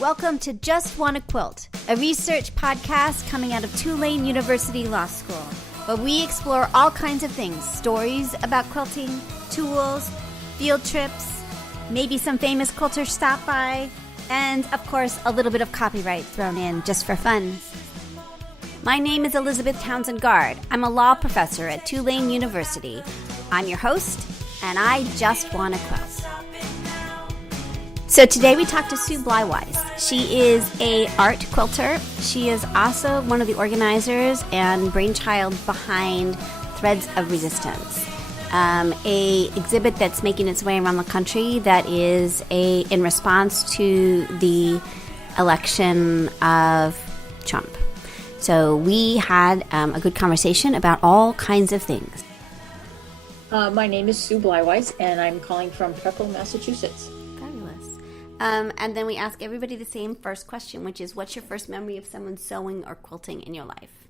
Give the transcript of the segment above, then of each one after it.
Welcome to JustWannaQuilt, a research podcast coming out of Tulane University Law School, where we explore all kinds of things, stories about quilting, tools, field trips, maybe some famous quilters stop by, and, of course, a little bit of copyright thrown in just for fun. My name is Elizabeth Townsend Guard. I'm a law professor at Tulane University. I'm your host, and I just want to quilt. So today we talked to Sue Bleiweiss. She is a art quilter. She is also one of the organizers and brainchild behind Threads of Resistance, a exhibit that's making its way around the country that is in response to the election of Trump. So we had a good conversation about all kinds of things. My name is Sue Bleiweiss, and I'm calling from Pepperell, Massachusetts. And then we ask everybody the same first question, which is, what's your first memory of someone sewing or quilting in your life?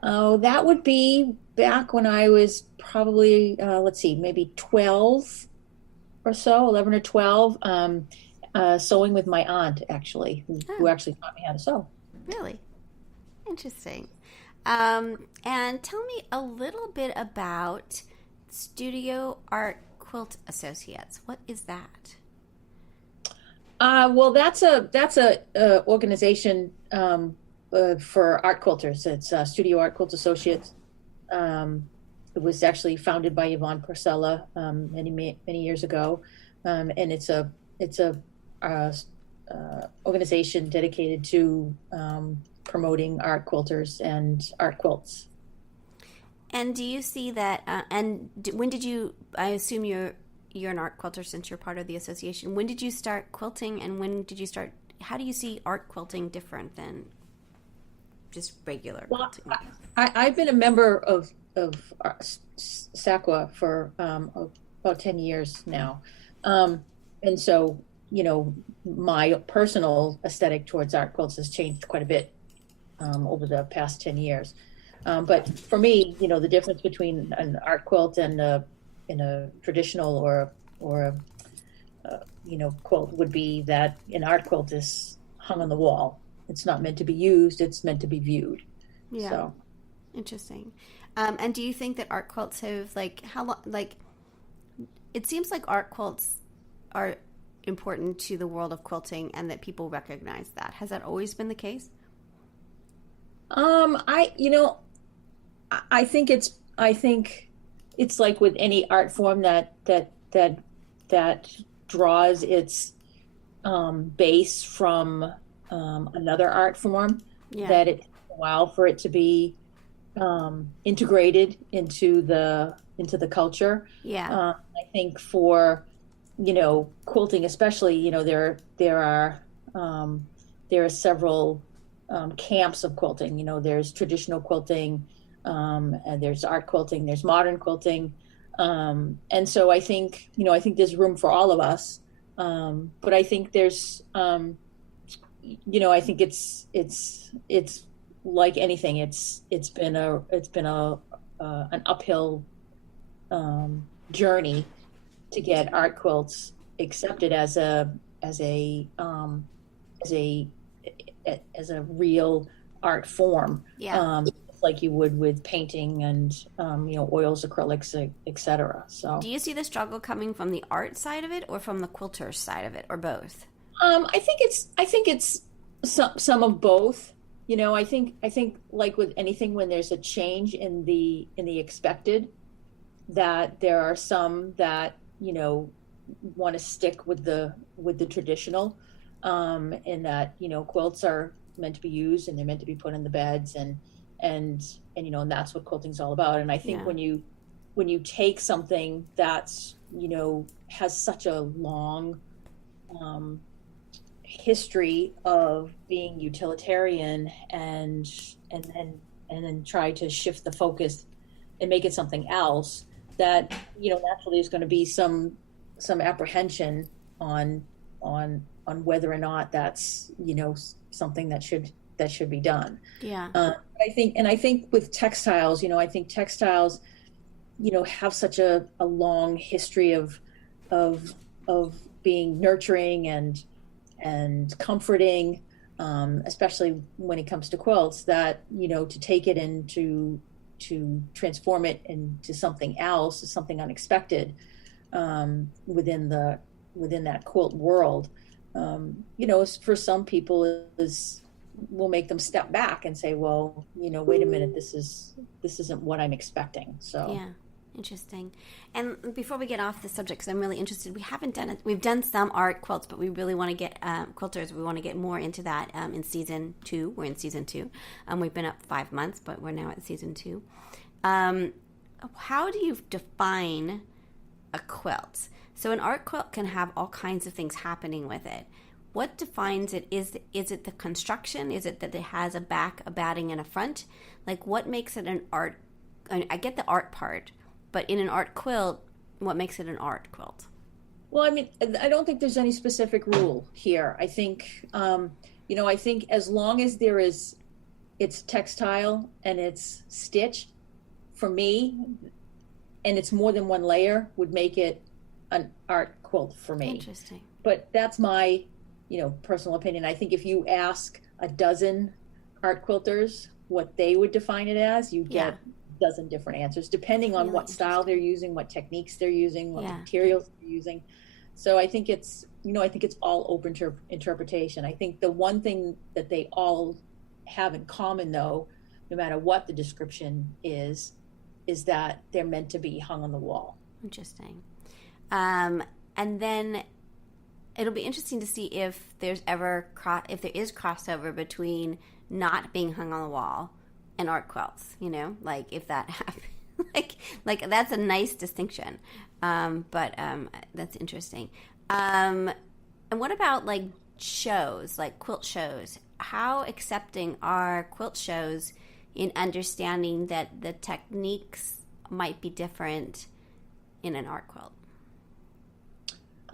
Oh, that would be back when I was probably, maybe 12 or so, 11 or 12, sewing with my aunt, actually, who actually taught me how to sew. Really? Interesting. And tell me a little bit about Studio Art Quilt Associates. What is that? Well, that's a organization for art quilters. It's Studio Art Quilt Associates. It was actually founded by Yvonne Porcella many years ago, and it's a organization dedicated to promoting art quilters and art quilts. And do you see that? When did you? I assume you're an art quilter since you're part of the association. When did you start quilting, and when did you start? How do you see art quilting different than just regular quilting? I've been a member of SAQA for about 10 years now, and so my personal aesthetic towards art quilts has changed quite a bit over the past 10 years. But for me, the difference between an art quilt and a traditional or quilt would be that an art quilt is hung on the wall. It's not meant to be used. It's meant to be viewed. Yeah. So. Interesting. And do you think that art quilts have how long? It seems like art quilts are important to the world of quilting, and that people recognize that. Has that always been the case? I think it's like with any art form that draws its base from another art form. Yeah. That it takes a while for it to be integrated into the culture. Yeah. I think for quilting especially, there are several camps of quilting. There's traditional quilting. And there's art quilting, there's modern quilting. And so I think there's room for all of us. But I think there's, I think it's like anything. It's been an uphill journey to get art quilts accepted as a real art form. Yeah. Like you would with painting and oils, acrylics, etc. So, do you see the struggle coming from the art side of it, or from the quilter side of it, or both? I think it's some of both. I think like with anything, when there's a change in the expected, that there are some that want to stick with the traditional, in that quilts are meant to be used and they're meant to be put in the beds and that's what quilting's all about. And I think when you take something that's has such a long history of being utilitarian and then try to shift the focus and make it something else, that naturally is going to be some apprehension on whether or not that's something that should be done. Yeah. I think with textiles, I think textiles, have such a long history of being nurturing and and comforting, especially when it comes to quilts, that, to take it and to transform it into something else, something unexpected, within that quilt world, for some people will make them step back and say, well, wait a minute, this isn't what I'm expecting. So yeah. Interesting. And before we get off the subject, because I'm really interested, we haven't done it. We've done some art quilts, but we really want to get quilters. We want to get more into that in season 2. We're in season 2. We've been up 5 months, but we're now at season 2. How do you define a quilt? So an art quilt can have all kinds of things happening with it. What defines it? Is it the construction? Is it that it has a back, a batting, and a front? Like, what makes it an art? I get the art part. But in an art quilt, what makes it an art quilt? Well, I mean, I don't think there's any specific rule here. I think, I think as long as it's textile and it's stitched, for me, and it's more than one layer, would make it an art quilt for me. Interesting. But that's my, personal opinion. I think if you ask a dozen art quilters what they would define it as, you get dozen different answers depending on what style they're using, what techniques they're using, what materials they're using. So I think it's all open to interpretation. I think the one thing that they all have in common, though, no matter what the description is that they're meant to be hung on the wall. Interesting. And then it'll be interesting to see if there is crossover between not being hung on the wall and art quilts, like if that happens, like that's a nice distinction. But that's interesting. And what about like shows, like quilt shows? How accepting are quilt shows in understanding that the techniques might be different in an art quilt?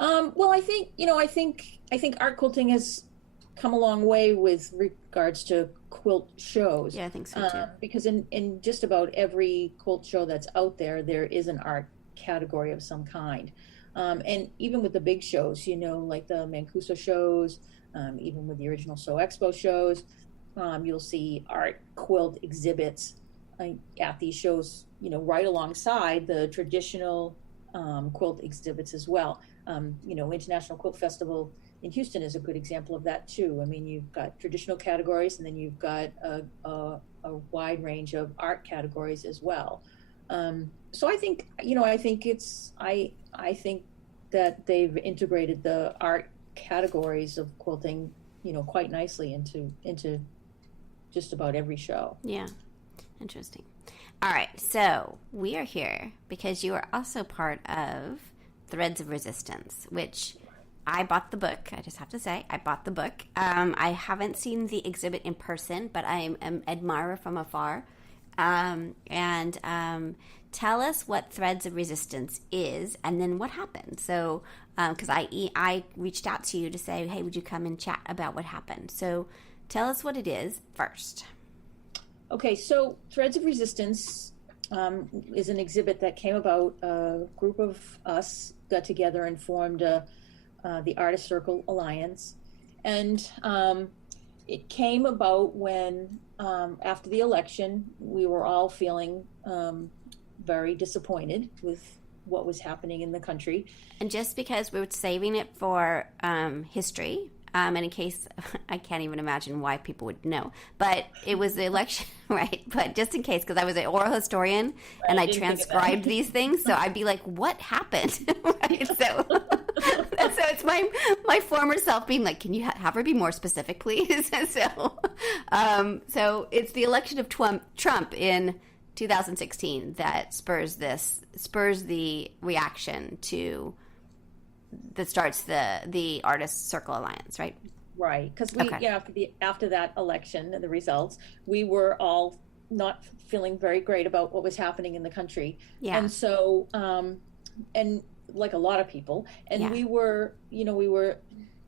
Well, I think art quilting has come a long way with regards to quilt shows. Yeah, I think so too. Because in just about every quilt show that's out there, there is an art category of some kind. And even with the big shows, like the Mancuso shows, even with the original Sew Expo shows, you'll see art quilt exhibits at these shows, right alongside the traditional quilt exhibits as well. International Quilt Festival in Houston is a good example of that too. I mean, you've got traditional categories, and then you've got a wide range of art categories as well. So I think I think that they've integrated the art categories of quilting, quite nicely into just about every show. Yeah, interesting. All right, so we are here because you are also part of Threads of Resistance, which I bought the book. I just have to say, I bought the book. I haven't seen the exhibit in person, but I am an admirer from afar. Tell us what Threads of Resistance is, and then what happened. So, because I reached out to you to say, hey, would you come and chat about what happened? So, tell us what it is first. Okay, so Threads of Resistance is an exhibit that came about. A group of us got together and formed the Artist Circle Alliance, and it came about when, after the election, we were all feeling very disappointed with what was happening in the country. And just because we were saving it for history, and in case, I can't even imagine why people would know, but it was the election, right? But just in case, because I was an oral historian, right, and I transcribed these things, so I'd be like, what happened? Right? So it's my former self being like, can you have her be more specific, please? So it's the election of Trump in 2016 that spurs the reaction that starts the Artist Circle Alliance, right? Right, because after that election and the results, we were all not feeling very great about what was happening in the country. Yeah. And so, and like a lot of people, and we were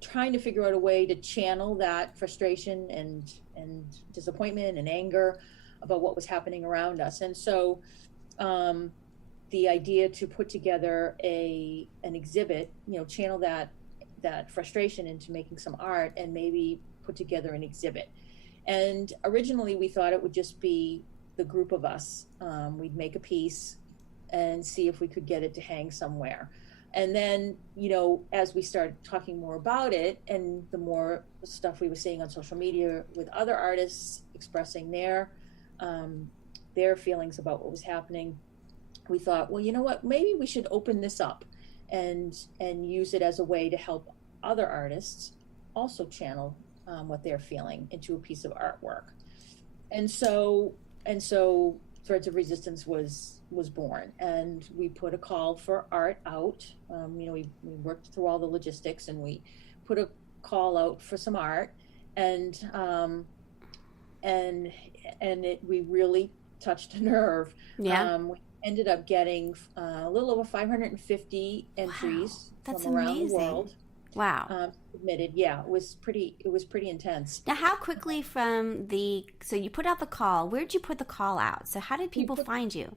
trying to figure out a way to channel that frustration and disappointment and anger about what was happening around us. And so, the idea to put together an exhibit, channel that that frustration into making some art and maybe put together an exhibit. And originally we thought it would just be the group of us. We'd make a piece and see if we could get it to hang somewhere. And then, as we started talking more about it, and the more stuff we were seeing on social media with other artists expressing their feelings about what was happening, we thought, well, you know what, maybe we should open this up and use it as a way to help other artists also channel what they're feeling into a piece of artwork. And so Threads of Resistance was born, and we put a call for art out. We worked through all the logistics, and we put a call out for some art, and we really touched a nerve. Yeah. We ended up getting a little over 550 entries from around the world. Wow. Submitted. Yeah, it was pretty intense. Now, how quickly so you put out the call, where'd you put the call out? So how did people find you?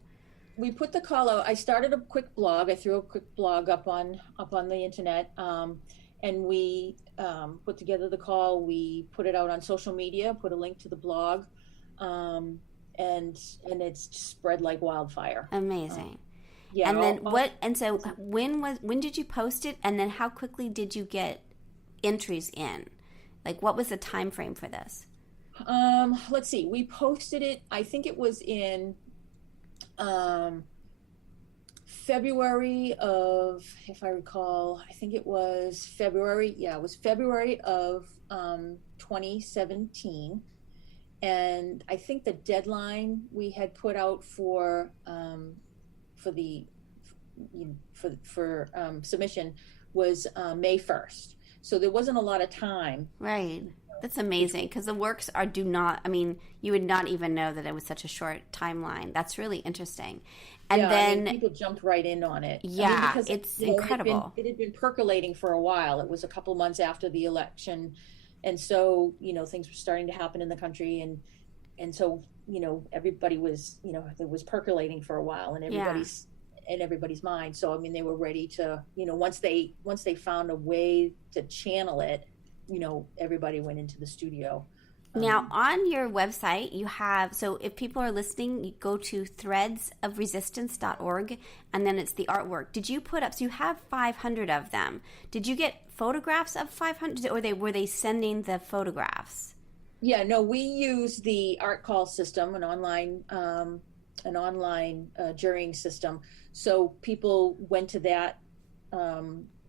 We put the call out. I started a quick blog. I threw a quick blog up on the internet, and we put together the call. We put it out on social media, put a link to the blog, and it's spread like wildfire. Amazing. Yeah. And then when did you post it? And then how quickly did you get entries in? Like, what was the time frame for this? Let's see. We posted it, I think it was in February of, if I recall, I think it was February. Yeah, it was February of 2017. And I think the deadline we had put out for submission was May 1st. So there wasn't a lot of time. Right. That's amazing, because the works you would not even know that it was such a short timeline. That's really interesting. And then people jumped right in on it. Yeah, because it's incredible. It had been percolating for a while. It was a couple months after the election. And so, things were starting to happen in the country. And so, everybody was, it was percolating for a while in everybody's mind. So, they were ready to, once they found a way to channel it, everybody went into the studio. Now, on your website, you have, so if people are listening, you go to threadsofresistance.org, and then it's the artwork. Did you put up, so you have 500 of them. Did you get photographs of 500, or were they sending the photographs? Yeah, no, we use the art call system, an online jurying system. So people went to that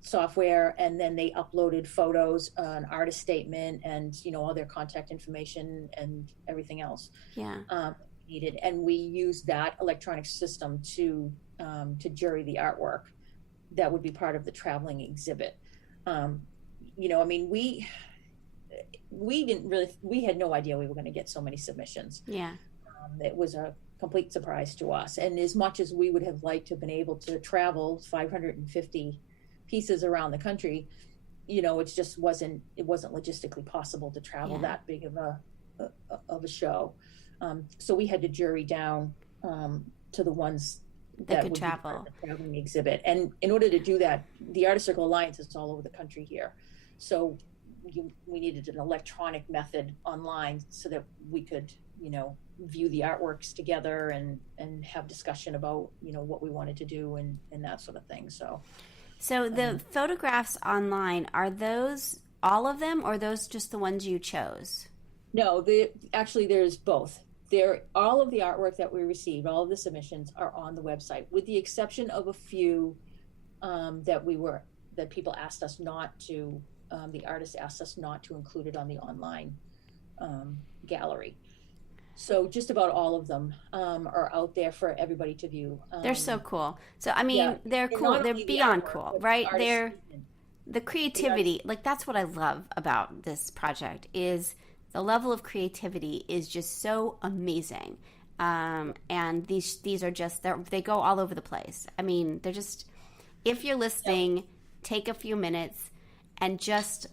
software, and then they uploaded photos, an artist statement, and all their contact information and everything else needed. And we use that electronic system to jury the artwork that would be part of the traveling exhibit. We had no idea we were going to get so many submissions. Yeah. It was a complete surprise to us. And as much as we would have liked to have been able to travel 550 pieces around the country, it just wasn't logistically possible to travel that big of a show. So we had to jury down to the ones that could would travel. Be part of the traveling exhibit. And in order to do that, the Artist Circle Alliance is all over the country here. So we needed an electronic method online so that we could, view the artworks together and have discussion about, what we wanted to do and that sort of thing. So the photographs online, are those all of them, or are those just the ones you chose? No, actually there's both. All of the artwork that we received, all of the submissions are on the website, with the exception of a few that people asked us not to. The artist asked us not to include it on the online gallery. So just about all of them are out there for everybody to view. They're so cool. So, they're cool. They're beyond cool, right? The creativity, that's what I love about this project, is the level of creativity is just so amazing. And these are just, they go all over the place. They're just, if you're listening, take a few minutes and just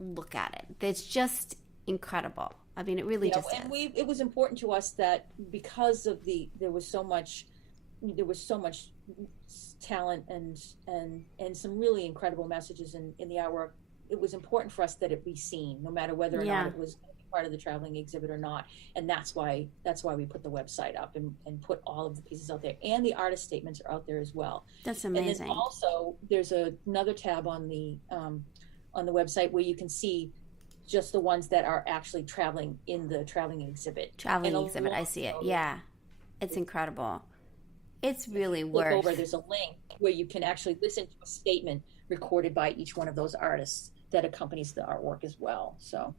look at it. It's just incredible. It really just is. And it was important to us that because of there was so much talent and some really incredible messages in the artwork it was important for us that it be seen, no matter whether or not Yeah. it was part of the traveling exhibit or not. And that's why we put the website up and put all of the pieces out there, and the artist statements are out there as well. That's And then amazing. also there's another tab on the website where you can see just the ones that are actually traveling in the traveling exhibit. Traveling And exhibit. I see it. along Yeah. It's incredible. It's really click over, worth. there's a link where you can actually listen to a statement recorded by each one of those artists that accompanies the artwork as well. So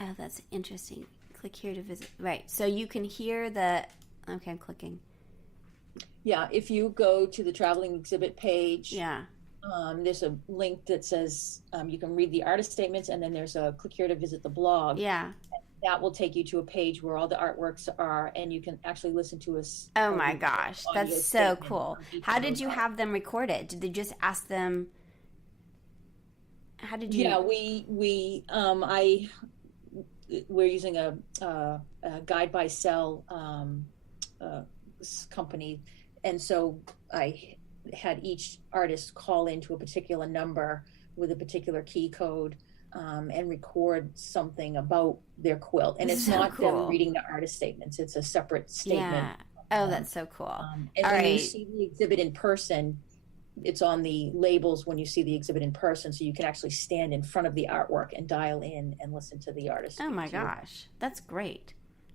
Oh, that's interesting. Click here to visit. Right. So you can hear the. Okay, I'm clicking. yeah, if you go to the traveling exhibit page, Yeah. there's a link that says you can read the artist statements, and then there's a click here to visit the blog. Yeah. That will take you to a page where all the artworks are, and you can actually listen to us. Oh my gosh, that's so cool. How did you have them recorded? Did they just ask them? How did you? Yeah, we're using a guide by cell company, and so I had each artist call into a particular number with a particular key code, and record something about their quilt. And it's So not cool. them reading the artist statements; it's a separate statement. Yeah. Oh, that's so cool. And All when you right. see the exhibit in person, it's on the labels when you see the exhibit in person, so you can actually stand in front of the artwork and dial in and listen to the artist. Oh my gosh, that's great.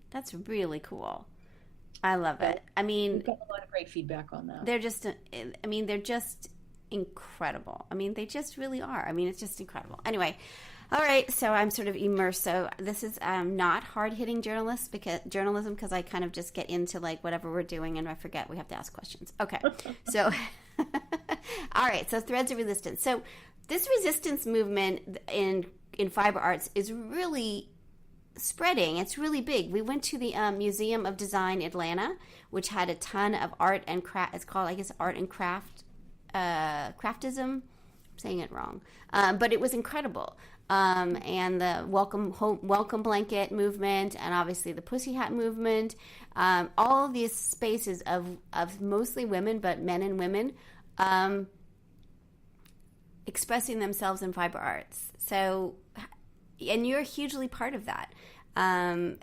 That's really cool. I love it. I mean, We've got a lot of great feedback on that. they're just. I mean, they're just incredible. I mean, they just really are. I mean, it's just incredible. Anyway, all right. So I'm sort of immersed. So this is not hard hitting journalism because I kind of just get into like whatever we're doing and I forget we have to ask questions. Okay. So, all right. So threads of resistance. So this resistance movement in fiber arts is really spreading. It's really big. We went to the Museum of Design Atlanta, which had a ton of art and craft. It's called, I guess, art and craft. Craftism, I'm saying it wrong, but it was incredible. And the welcome blanket movement, and obviously the pussy hat movement. All of these spaces of mostly women, but men and women, expressing themselves in fiber arts. So, and you're hugely part of that. And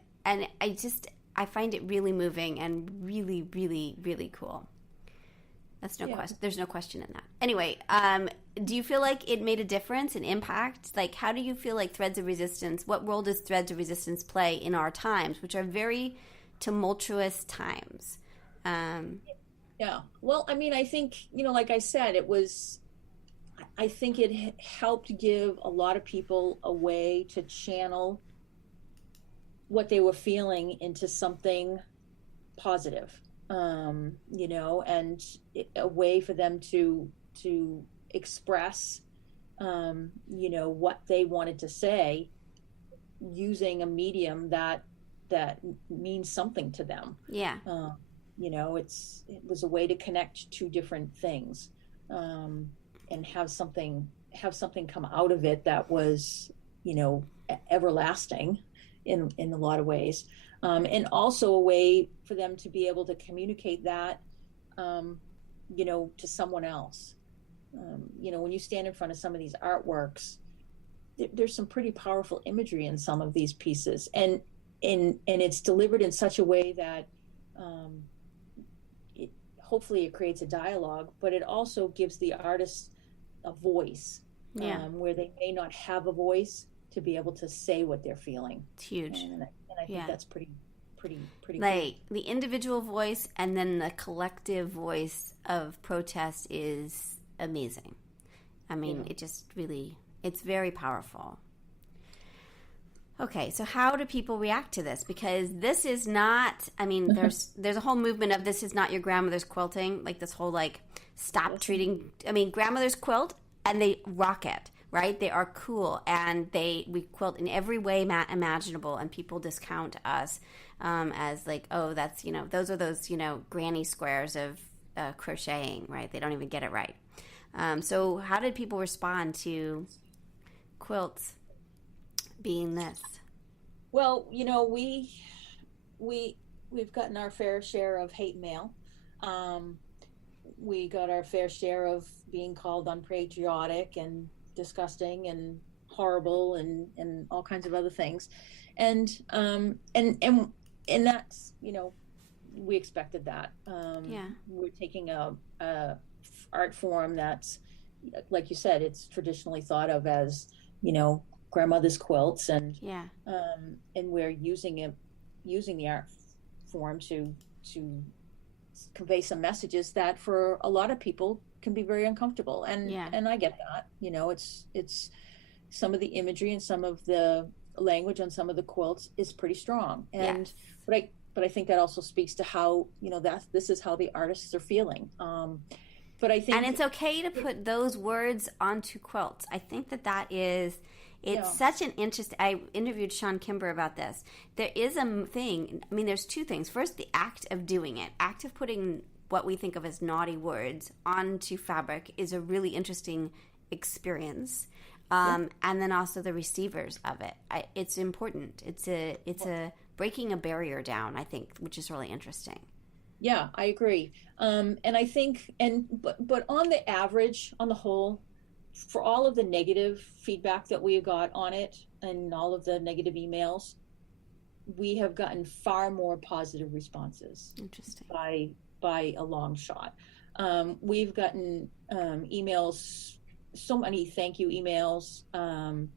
I find it really moving and really, really, really cool. That's no question. There's no question in that. Anyway, do you feel like it made a difference, an impact? Like, how do you feel like threads of resistance? What role does threads of resistance play in our times, which are very tumultuous times? Yeah. Well, I mean, I think, like I said, I think it helped give a lot of people a way to channel what they were feeling into something positive. And a way for them to express, what they wanted to say using a medium that means something to them. Yeah. It was a way to connect two different things, and have something come out of it that was, everlasting in a lot of ways. And also a way for them to be able to communicate that, to someone else. When you stand in front of some of these artworks, there's some pretty powerful imagery in some of these pieces, and it's delivered in such a way that hopefully it creates a dialogue, but it also gives the artist a voice, where they may not have a voice to be able to say what they're feeling. It's huge. And I think that's pretty like cool. The individual voice and then the collective voice of protest is amazing. I mean, it just really, it's very powerful. Okay, so how do people react to this? Because this is not, I mean, there's a whole movement of this is not your grandmother's quilting, like this whole like stop treating, I mean, grandmother's quilt, and they rock it, right? They are cool, and we quilt in every way imaginable, and people discount us as like, oh, that's, those are those, granny squares of crocheting, right? They don't even get it right. So how did people respond to quilts being this? Well, we've gotten our fair share of hate mail. We got our fair share of being called unpatriotic and disgusting and horrible and all kinds of other things. And that's, we expected that. We're taking a art form that's, like you said, it's traditionally thought of as, grandmother's quilts, and we're using the art form to convey some messages that for a lot of people can be very uncomfortable. And I get that, it's some of the imagery and some of the language on some of the quilts is pretty strong. And but I think that also speaks to how, this is how the artists are feeling. But I think, and it's okay to put those words onto quilts. I think that is, it's such an interest. I interviewed Sean Kimber about this. There is a thing. I mean, there's two things. First, the act of doing it, act of putting what we think of as naughty words onto fabric is a really interesting experience. And then also the receivers of it. It's important. It's a breaking a barrier down, I think, which is really interesting. Yeah, I agree. And I think, but on the average, on the whole, for all of the negative feedback that we got on it and all of the negative emails, we have gotten far more positive responses. Interesting. By a long shot. We've gotten emails, so many thank you emails, and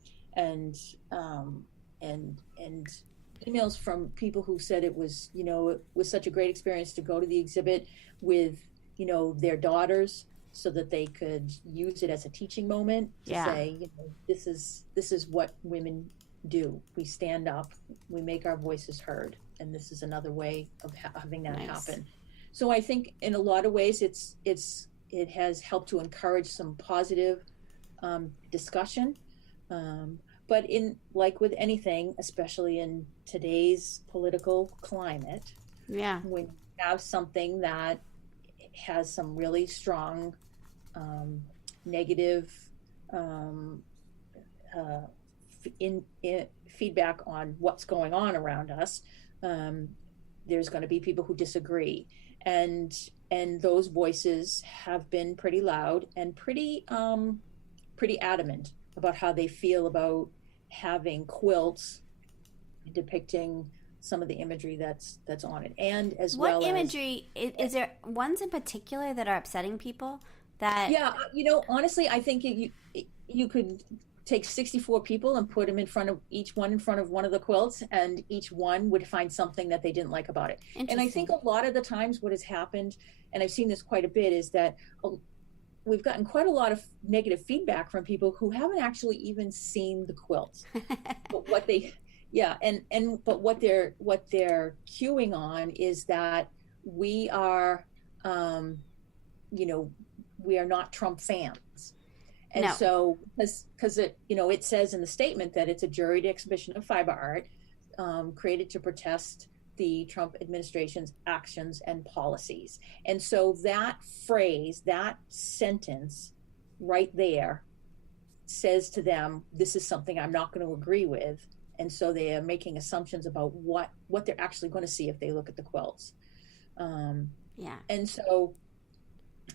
emails from people who said it was such a great experience to go to the exhibit with, their daughters, so that they could use it as a teaching moment to say, this is what women do. We stand up, we make our voices heard, and this is another way of having that happen. So I think in a lot of ways it has helped to encourage some positive discussion. But like with anything, especially in today's political climate, when you have something that has some really strong negative feedback on what's going on around us, there's going to be people who disagree, and those voices have been pretty loud and pretty adamant about how they feel about having quilts depicting some of the imagery that's on it. And as what well imagery as, is there ones in particular that are upsetting people? That honestly, I think you could take 64 people and put them in front of one of the quilts, and each one would find something that they didn't like about it. And I think a lot of the times what has happened, and I've seen this quite a bit, is that we've gotten quite a lot of negative feedback from people who haven't actually even seen the quilts. But what they're cueing on is that we are we are not Trump fans. And so because it says in the statement that it's a juried exhibition of fiber art created to protest the Trump administration's actions and policies. And so that phrase, that sentence right there says to them, this is something I'm not going to agree with. And so they are making assumptions about what they're actually going to see if they look at the quilts. And so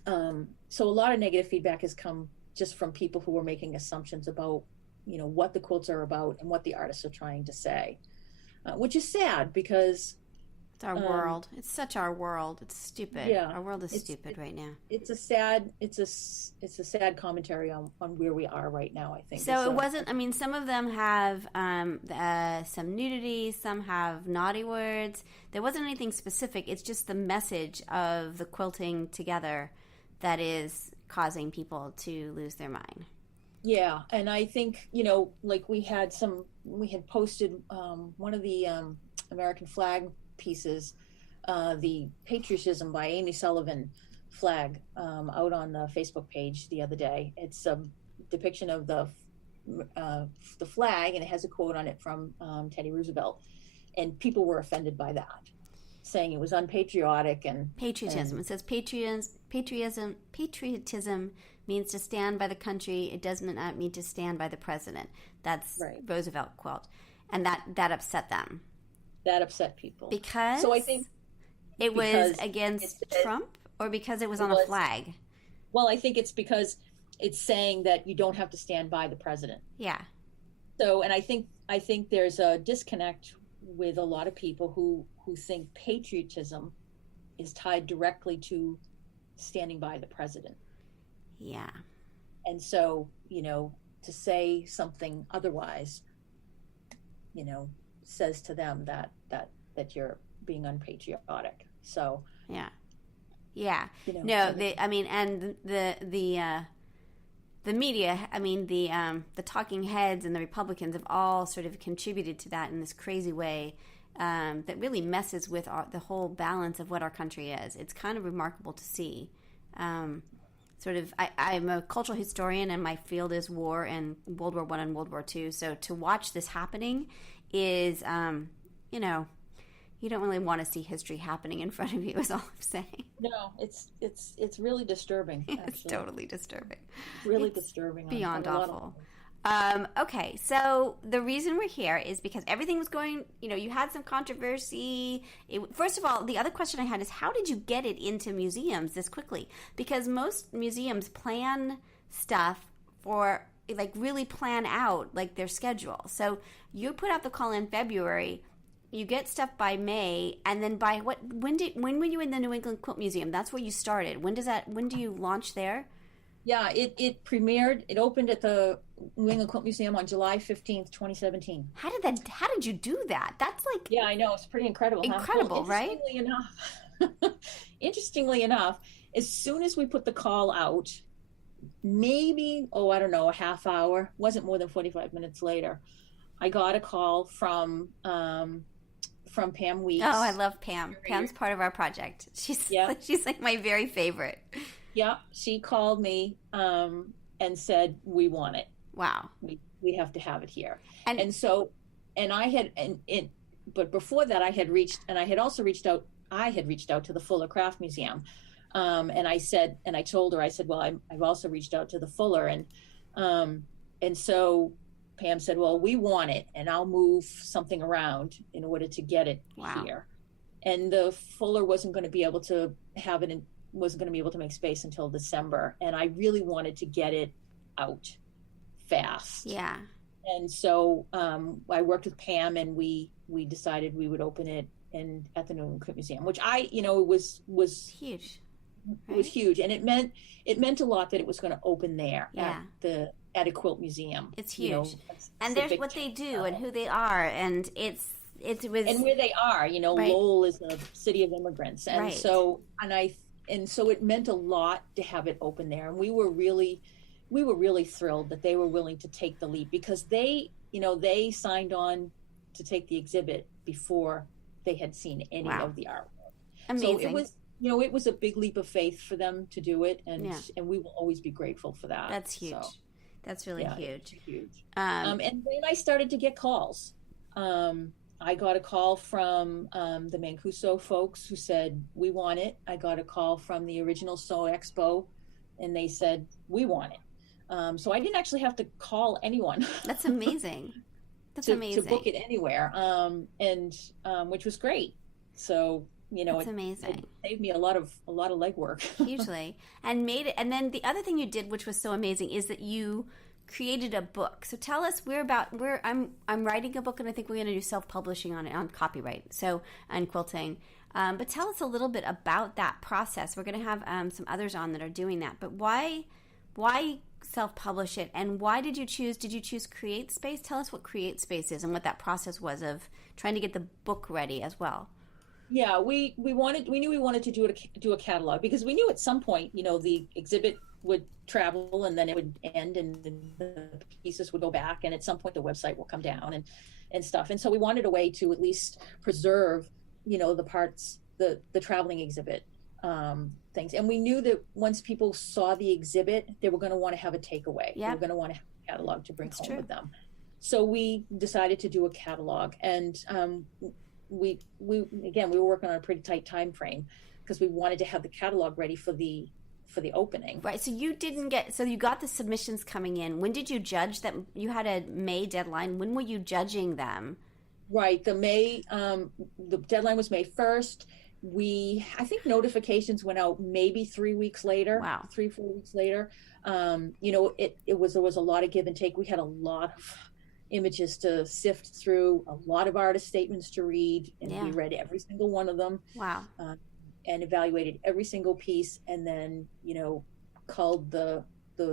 a lot of negative feedback has come just from people who are making assumptions about, what the quilts are about and what the artists are trying to say. Which is sad because it's our world. It's such our world. It's stupid. Yeah, our world is stupid right now. It's a sad commentary on where we are right now, I think. So it wasn't. I mean, some of them have some nudity. Some have naughty words. There wasn't anything specific. It's just the message of the quilting together that is causing people to lose their mind. Yeah, and I think like we had posted one of the American flag pieces, the Patriotism by Amy Sullivan flag, out on the Facebook page the other day. It's a depiction of the flag, and it has a quote on it from Teddy Roosevelt, and people were offended by that, saying it was unpatriotic and patriotism. It says patriotism means to stand by the country. It does not mean to stand by the president. That's right. Roosevelt quote, and that upset them. That upset people because so I think it was against Trump, or because it was on a flag. Well, I think it's because it's saying that you don't have to stand by the president. Yeah. So, and I think there's a disconnect with a lot of people who think patriotism is tied directly to standing by the president. Yeah. And so, to say something otherwise, says to them that you're being unpatriotic. So, Yeah. Yeah. so And the media, the talking heads and the Republicans have all sort of contributed to that in this crazy way that really messes with the whole balance of what our country is. It's kind of remarkable to see. I'm a cultural historian, and my field is war and World War I and World War II. So to watch this happening is, you don't really want to see history happening in front of you, is all I'm saying. No, it's really disturbing, actually. It's totally disturbing. Really disturbing. Beyond awful. Okay, so the reason we're here is because everything was going, you had some controversy. First of all, the other question I had is, how did you get it into museums this quickly? Because most museums plan stuff for, really plan out, their schedule. So you put out the call in February, you get stuff by May, and then by when were you in the New England Quilt Museum? That's where you started. When do you launch there? Yeah, it premiered. It opened at the New England Quilt Museum on July 15th, 2017. How did you do that? That's Yeah, I know, it's pretty incredible. Incredible, well, right? Interestingly enough, as soon as we put the call out, maybe I don't know, a half hour, wasn't more than 45 minutes later, I got a call from Pam Weeks. Oh, I love Pam. Pam's part of our project. She's like my very favorite. Yeah, she called me and said, "We want it. Wow, we have to have it here." And I had but before that, I had also reached out to the Fuller Craft Museum, and I told her, I said, "Well, I've also reached out to the Fuller," and so Pam said, "Well, we want it, and I'll move something around in order to get it here." And the Fuller wasn't going to be able to have it wasn't going to be able to make space until December, and I really wanted to get it out fast. Yeah. And so I worked with Pam, and we decided we would open it at the New England Quilt Museum, which was huge. Right? It was huge, and it meant a lot that it was going to open there at a quilt museum. It's huge, and there's what they do and who they are, and it was and where they are. Right. Lowell is a city of immigrants, and right. so it meant a lot to have it open there, and we were really thrilled that they were willing to take the leap, because they signed on to take the exhibit before they had seen any of the artwork. Amazing. So it was a big leap of faith for them to do it, and we will always be grateful for that. That's huge. So, that's really huge. Huge. And then I started to get calls. I got a call from the Mancuso folks who said, "We want it." I got a call from the original Sew Expo, and they said, "We want it." So I didn't actually have to call anyone. That's amazing. That's To amazing. book it anywhere, which was great. So it's amazing. It saved me a lot of legwork. Hugely, and made it. And then the other thing you did, which was so amazing, is that you created a book. So tell us, I'm writing a book, and I think we're going to do self-publishing on it, on copyright, and quilting. But tell us a little bit about that process. We're going to have some others on that are doing that. But why self-publish it, and why did you choose CreateSpace? Tell us what CreateSpace is and what that process was of trying to get the book ready as well. Yeah, we knew we wanted to do a catalog, because we knew at some point, the exhibit would travel and then it would end and the pieces would go back, and at some point the website will come down and stuff. And so we wanted a way to at least preserve, the parts, the traveling exhibit things. And we knew that once people saw the exhibit, they were going to want to have a takeaway. They were going to want to have a catalog to bring home with them. So we decided to do a catalog, and we were working on a pretty tight time frame, because we wanted to have the catalog ready for the opening. Right. So you got the submissions coming in. When did you judge them? You had a May deadline. When were you judging them? Right. The deadline was May 1st. I think notifications went out maybe 3 weeks later. Wow. 3-4 weeks later. There was a lot of give and take. We had a lot of images to sift through, a lot of artist statements to read, and we read every single one of them. Wow. And evaluated every single piece, and then culled the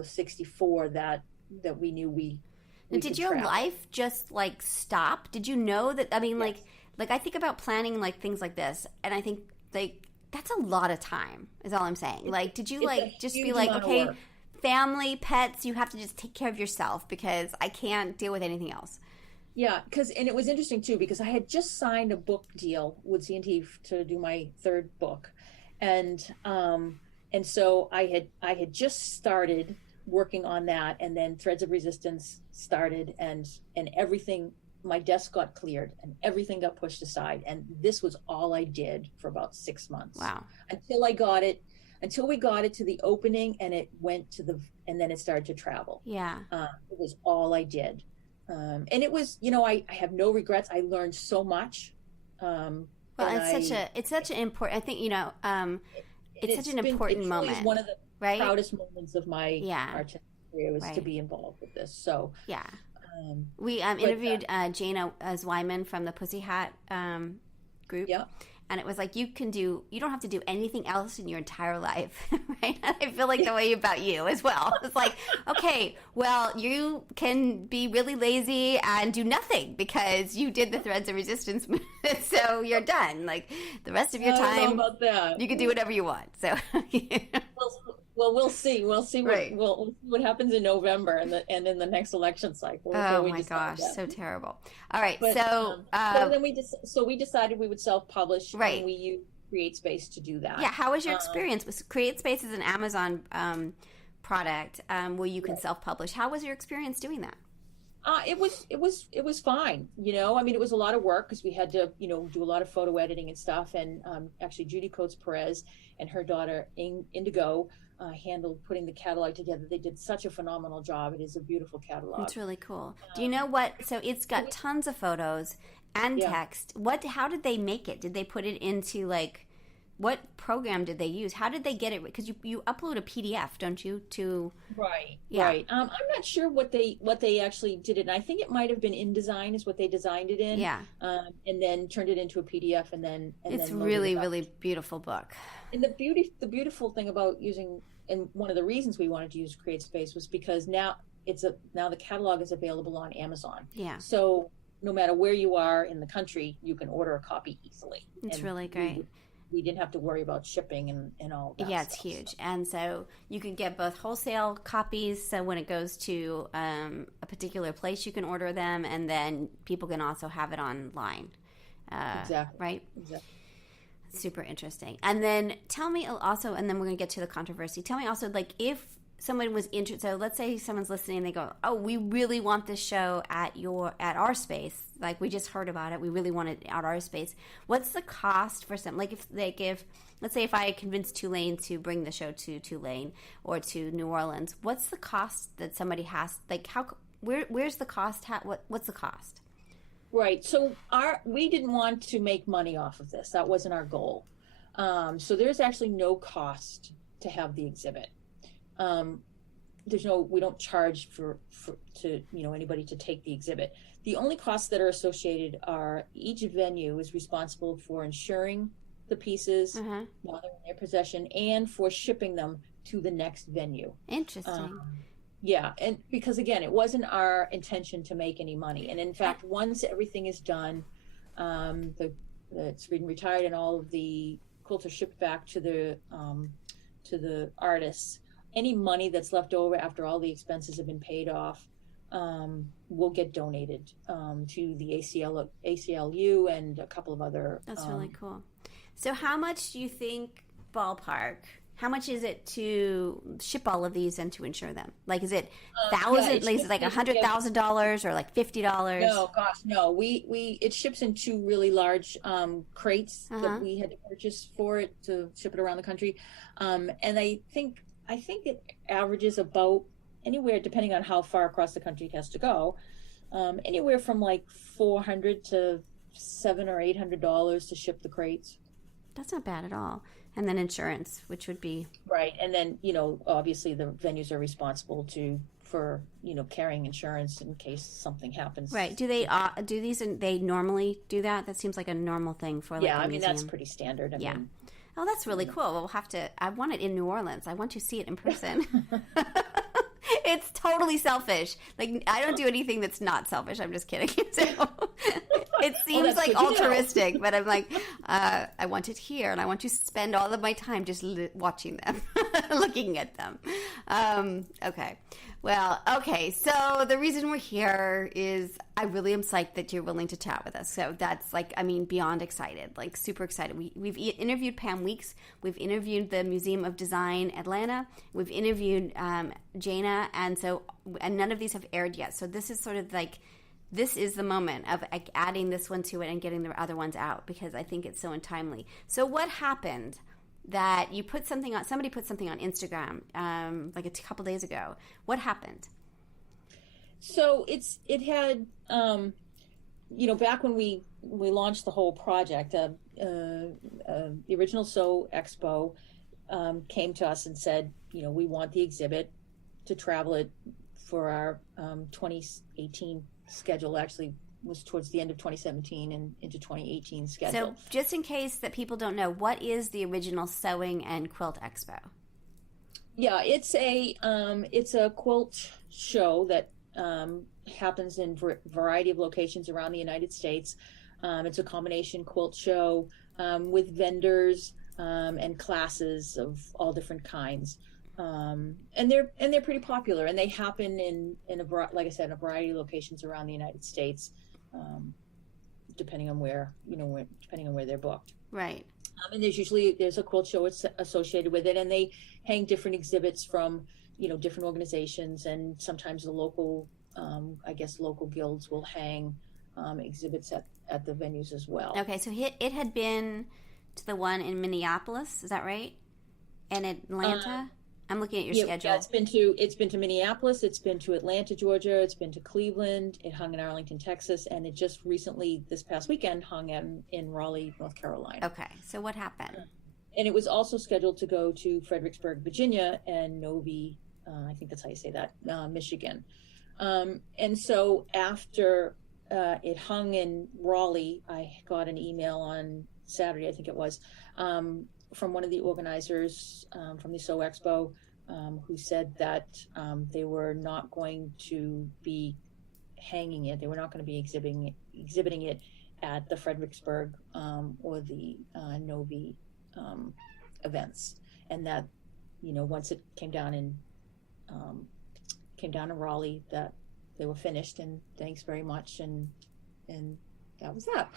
64 that we knew we and did your life just like stop? Did you know that? I mean, yes. like I think about planning like things like this, and I think like that's a lot of time. Is all I'm saying. Like, did you like just be like, okay, family, pets, you have to just take care of yourself because I can't deal with anything else? Yeah, and it was interesting too because I had just signed a book deal with C&T to do my third book, and so I had just started working on that, and then Threads of Resistance started, and everything, my desk got cleared and everything got pushed aside, and this was all I did for about 6 months. Wow! Until we got it to the opening, and it went and then it started to travel. Yeah, it was all I did. And it was, I have no regrets. I learned so much. Well, it's such an important, I think, it's such an important moment. It's one of the proudest moments of my artistic career was right. to be involved with this. So, yeah. We interviewed Jana Zweiman from the Pussy Hat group. Yeah. And it was like, you don't have to do anything else in your entire life, right? And I feel like the way about you as well. It's like, okay, well, you can be really lazy and do nothing because you did the Threads of Resistance, so you're done. Like, the rest of your time, I don't know about that. You can do whatever you want. So, Well, we'll see. We'll see right. we'll see what happens in November and in the next election cycle. Oh my gosh, so terrible. All right, so then we decided we would self-publish, right. And we used CreateSpace to do that. Yeah, how was your experience? CreateSpace is an Amazon product where you can self-publish. How was your experience doing that? It was fine. I mean, it was a lot of work because we had to, do a lot of photo editing and stuff. And actually, Judy Coates Perez and her daughter Indigo handled putting the catalog together. They did such a phenomenal job. It is a beautiful catalog. It's really cool. Do you know what? So it's got tons of photos and text. How did they make it? Did they put it into like? What program did they use? How did they get it? Because you upload a PDF, don't you? Right. Yeah. I'm not sure what they actually did it. And I think it might have been InDesign is what they designed it in. Yeah. And then turned it into a PDF, and then it's really really beautiful book. And the beautiful thing about using, and one of the reasons we wanted to use CreateSpace was because now the catalog is available on Amazon. Yeah. So no matter where you are in the country, you can order a copy easily. It's really great. We didn't have to worry about shipping and all that. Yeah, it's huge. So. And so you can get both wholesale copies. So when it goes to a particular place, you can order them. And then people can also have it online. Exactly. Right? Exactly. Super interesting. And then tell me also, and then we're going to get to the controversy. Tell me also, like, if someone was interested, so let's say someone's listening and they go, oh, we really want this show at our space. Like, we just heard about it. We really want it at our space. What's the cost for some, let's say if I convinced Tulane to bring the show to Tulane or to New Orleans, what's the cost that somebody has, like, where's the cost? What's the cost? Right. So we didn't want to make money off of this. That wasn't our goal. So there's actually no cost to have the exhibit. We don't charge for anybody to take the exhibit. The only costs that are associated are each venue is responsible for insuring the pieces while they're in their possession and for shipping them to the next venue. Interesting. Yeah, and because again, it wasn't our intention to make any money. And in fact, once everything is done, it's been retired and all of the quilts are shipped back to the artists. Any money that's left over after all the expenses have been paid off will get donated to the ACLU and a couple of other. That's really cool. So how much do you think, ballpark, how much is it to ship all of these and to insure them? Like, is it $1,000? Is it like $100,000 or like $50? No, gosh, no. It ships in two really large crates that we had to purchase for it to ship it around the country, and I think it averages about anywhere, depending on how far across the country it has to go, anywhere from like $400 to $700 or $800 to ship the crates. That's not bad at all. And then insurance, which would be Right. And then, obviously the venues are responsible for carrying insurance in case something happens. right. Do they do these? And they normally do that? That seems like a normal thing for like a museum. That's pretty standard. I mean, oh, that's really cool. We'll have to. I want it in New Orleans. I want to see it in person. It's totally selfish. Like, I don't do anything that's not selfish. I'm just kidding. So, it seems like altruistic, but I'm like, I want it here, and I want to spend all of my time just watching them, looking at them. Okay. Well, okay. So the reason we're here is I really am psyched that you're willing to chat with us. So that's beyond excited, like super excited. We've interviewed Pam Weeks. We've interviewed the Museum of Design Atlanta. We've interviewed Jana, and none of these have aired yet. So this is sort of like, this is the moment of like adding this one to it and getting the other ones out, because I think it's so untimely. So what happened that you put something on, somebody put something on Instagram like a couple days ago. What happened? So it had, back when we launched the whole project, the original Sew Expo came to us and said, we want the exhibit to travel it for our 2018 schedule. Actually was towards the end of 2017 and into 2018 schedule. So just in case that people don't know, what is the original Sewing and Quilt Expo? Yeah, it's a quilt show that happens in variety of locations around the United States. It's a combination quilt show with vendors and classes of all different kinds. And they're pretty popular, and they happen in a variety of locations around the United States, depending on where they're booked. Right. And there's a quilt show associated with it, and they hang different exhibits from different organizations, and sometimes the local guilds will hang exhibits at the venues as well. Okay, so it had been to the one in Minneapolis, is that right? And Atlanta? I'm looking at your schedule. Yeah, it's been to Minneapolis, it's been to Atlanta, Georgia, it's been to Cleveland, it hung in Arlington, Texas, and it just recently, this past weekend, hung in Raleigh, North Carolina. Okay, so what happened? And it was also scheduled to go to Fredericksburg, Virginia, and Novi, I think that's how you say that, Michigan. And so after it hung in Raleigh, I got an email on Saturday, I think it was, from one of the organizers from the Sew Expo, who said that they were not going to be hanging it. They were not going to be exhibiting it at the Fredericksburg or the Novi events, and that once it came down in Raleigh, that they were finished. And thanks very much, and that was that.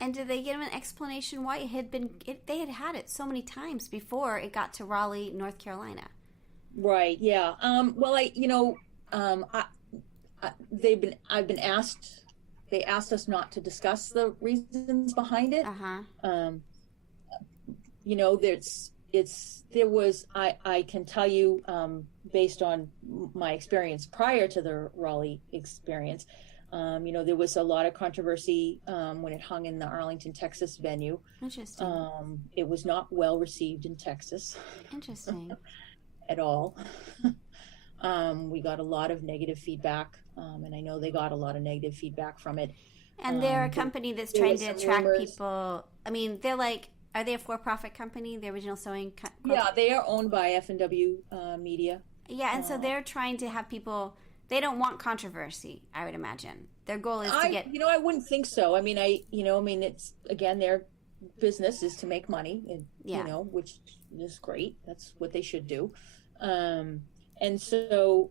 And did they give an explanation why they had it so many times before it got to Raleigh, North Carolina? Right. Yeah. Well, I've been asked. They asked us not to discuss the reasons behind it. I can tell you, based on my experience prior to the Raleigh experience, there was a lot of controversy when it hung in the Arlington, Texas venue. Interesting. It was not well received in Texas. Interesting. At all. We got a lot of negative feedback, and I know they got a lot of negative feedback from it. And they're a company that's trying to attract people. I mean, they're like, are they a for-profit company, the original Sewing? Yeah, they are owned by F&W Media. Yeah, and so they're trying to have people. They don't want controversy, I would imagine. Their goal is to get. I wouldn't think so. I mean, it's again, their business is to make money, and, which is great. That's what they should do. And so,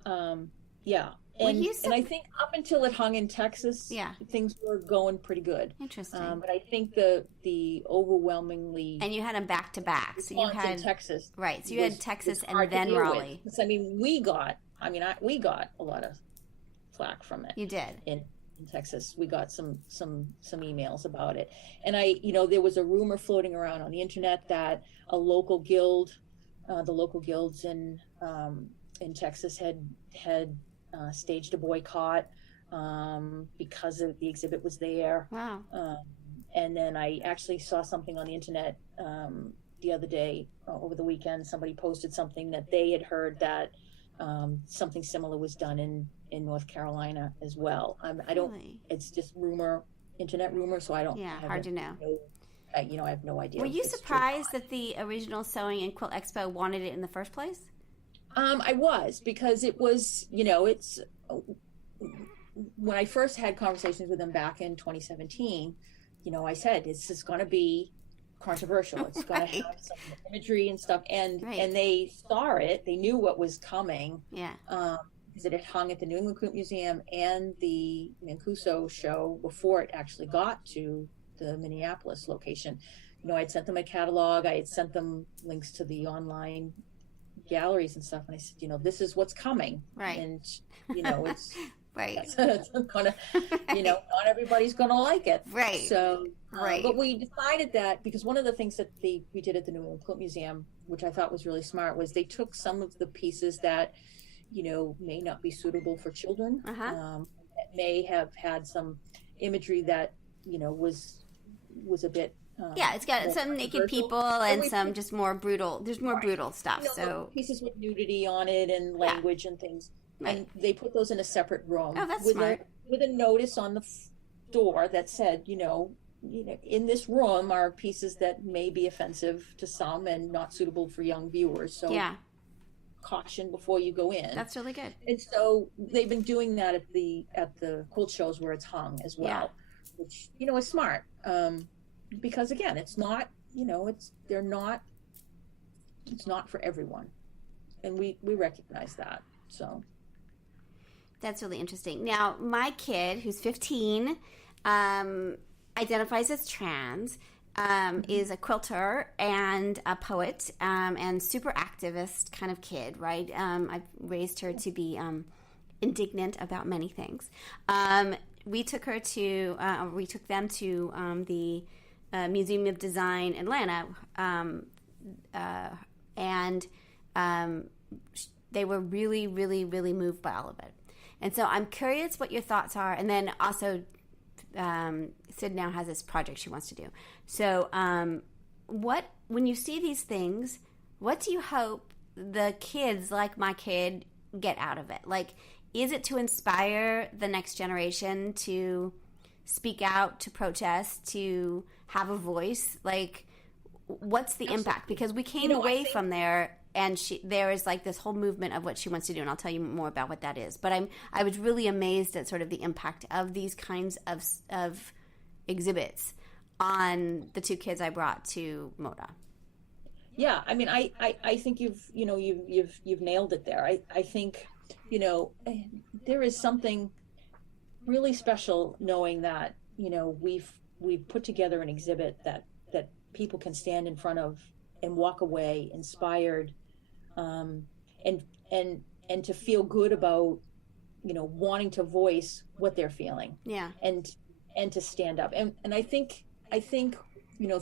yeah. And I think up until it hung in Texas, things were going pretty good. Interesting. But I think the overwhelmingly. And you had them back to back. So you had Texas. Right. So you had Texas and then Raleigh. I mean, we got a lot of flack from it. You did. In Texas. We got some emails about it. And there was a rumor floating around on the internet that a local guild, the local guilds in Texas had staged a boycott because the exhibit was there. Wow. And then I actually saw something on the internet the other day, over the weekend. Somebody posted something that they had heard that something similar was done in North Carolina as well. I don't. Really? It's just rumor, internet rumor. So I don't. Yeah, hard to know. I have no idea. Were you surprised that the original Sewing and Quilt Expo wanted it in the first place? I was, because it was, it's when I first had conversations with them back in 2017. I said, this is going to be controversial. It's going to have some imagery and stuff. And they saw it. They knew what was coming. Yeah. Because it had hung at the New England Quilt Museum and the Mancuso show before it actually got to the Minneapolis location. I'd sent them a catalog. I had sent them links to the online galleries and stuff. And I said, this is what's coming. Right. And, it's... Right. It's gonna, not everybody's gonna like it. Right. So, but we decided that, because one of the things that we did at the New England Quilt Museum, which I thought was really smart, was they took some of the pieces that, may not be suitable for children, that may have had some imagery that, was a bit. It's got some naked people and some just more brutal. There's more brutal stuff. So pieces with nudity on it and language and things. Right. And they put those in a separate room. Oh, that's with smart. With a notice on the door that said, in this room are pieces that may be offensive to some and not suitable for young viewers. So caution before you go in. That's really good. And so they've been doing that at the quilt shows where it's hung as well, which is smart. Because again, it's not, it's not for everyone, and we recognize that. So. That's really interesting. Now, my kid, who's 15, identifies as trans, is a quilter and a poet, and super activist kind of kid, right? I've raised her to be indignant about many things. We took them to the Museum of Design Atlanta, and they were really, really, really moved by all of it. And so I'm curious what your thoughts are. And then also, Sid now has this project she wants to do. So when you see these things, what do you hope the kids like my kid get out of it? Like, is it to inspire the next generation to speak out, to protest, to have a voice? Like, what's the impact? Because we came away from there, and there is like this whole movement of what she wants to do, and I'll tell you more about what that is. But I was really amazed at sort of the impact of these kinds of exhibits on the two kids I brought to MODA. Yeah, I mean, I think you've nailed it there. I think there is something really special knowing that we've put together an exhibit that people can stand in front of and walk away inspired, and to feel good about wanting to voice what they're feeling, and to stand up, and I think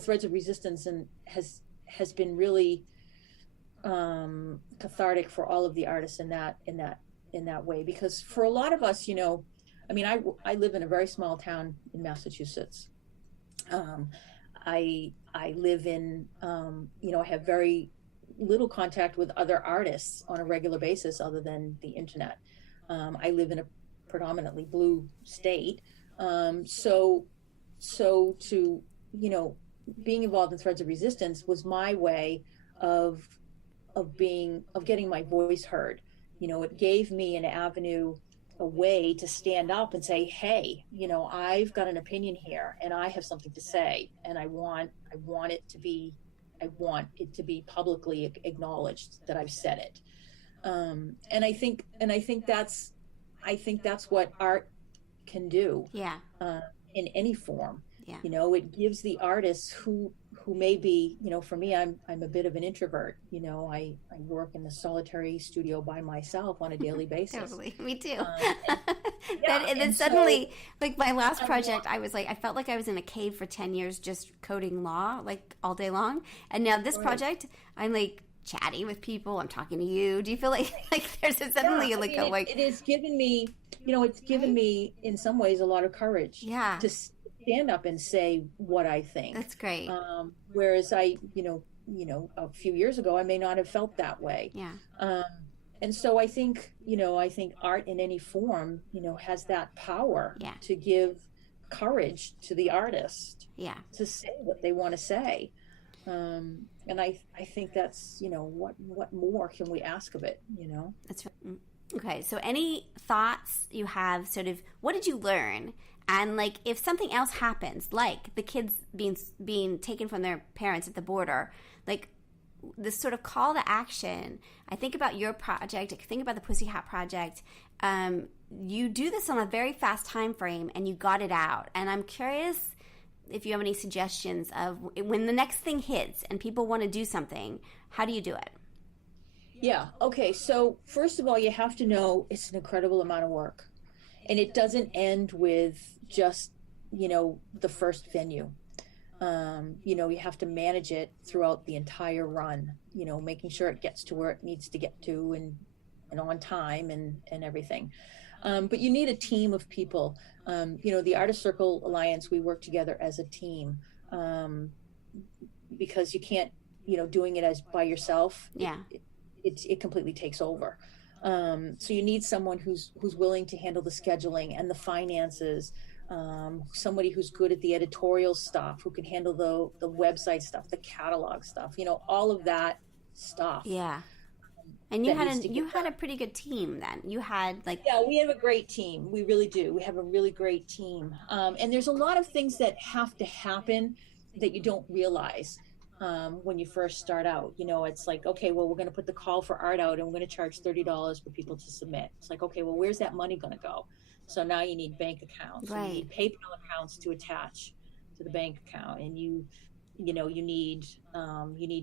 Threads of Resistance has been really cathartic for all of the artists in that way, because for a lot of us, I mean, I live in a very small town in Massachusetts. I live in, I have very little contact with other artists on a regular basis other than the internet. I live in a predominantly blue state. So to, being involved in Threads of Resistance was my way of getting my voice heard. It gave me an avenue, a way to stand up and say, hey, I've got an opinion here and I have something to say, and I want it to be publicly acknowledged that I've said it. And I think that's what art can do. Yeah. In any form. Yeah. It gives the artists who may be, for me, I'm a bit of an introvert. I work in the solitary studio by myself on a daily basis. Totally, me too. And then suddenly, like my last project, I was like, I felt like I was in a cave for 10 years just coding law, like all day long. And now this project, I'm like chatting with people. I'm talking to you. Do you feel like there's suddenly it has given me, it's given me in some ways a lot of courage. Yeah. To stand up and say what I think. That's great. Whereas a few years ago, I may not have felt that way. Yeah. And so I think art in any form, has that power to give courage to the artist to say what they want to say. And I think that's, what more can we ask of it, That's right. Okay, so any thoughts you have, sort of, what did you learn? And like, if something else happens, like the kids being taken from their parents at the border, like this sort of call to action. I think about your project. I think about the Pussy Hat Project. You do this on a very fast time frame, and you got it out. And I'm curious if you have any suggestions of when the next thing hits and people want to do something, how do you do it? Yeah. Okay. So first of all, you have to know it's an incredible amount of work, and it doesn't end with just, the first venue. You have to manage it throughout the entire run, making sure it gets to where it needs to get to and on time and everything. But you need a team of people. The Artist Circle Alliance, we work together as a team, because you can't, doing it as by yourself. Yeah. It completely takes over. So you need someone who's willing to handle the scheduling and the finances, somebody who's good at the editorial stuff, who can handle the website stuff, the catalog stuff, all of that stuff. Yeah. And you had a pretty good team then. You had Yeah, we have a great team. We really do. We have a really great team. And there's a lot of things that have to happen that you don't realize. When you first start out, it's like, okay, well, we're going to put the call for art out and we're going to charge $30 for people to submit. It's like, okay, well, where's that money going to go? So now you need bank accounts, right. You need PayPal accounts to attach to the bank account, and you need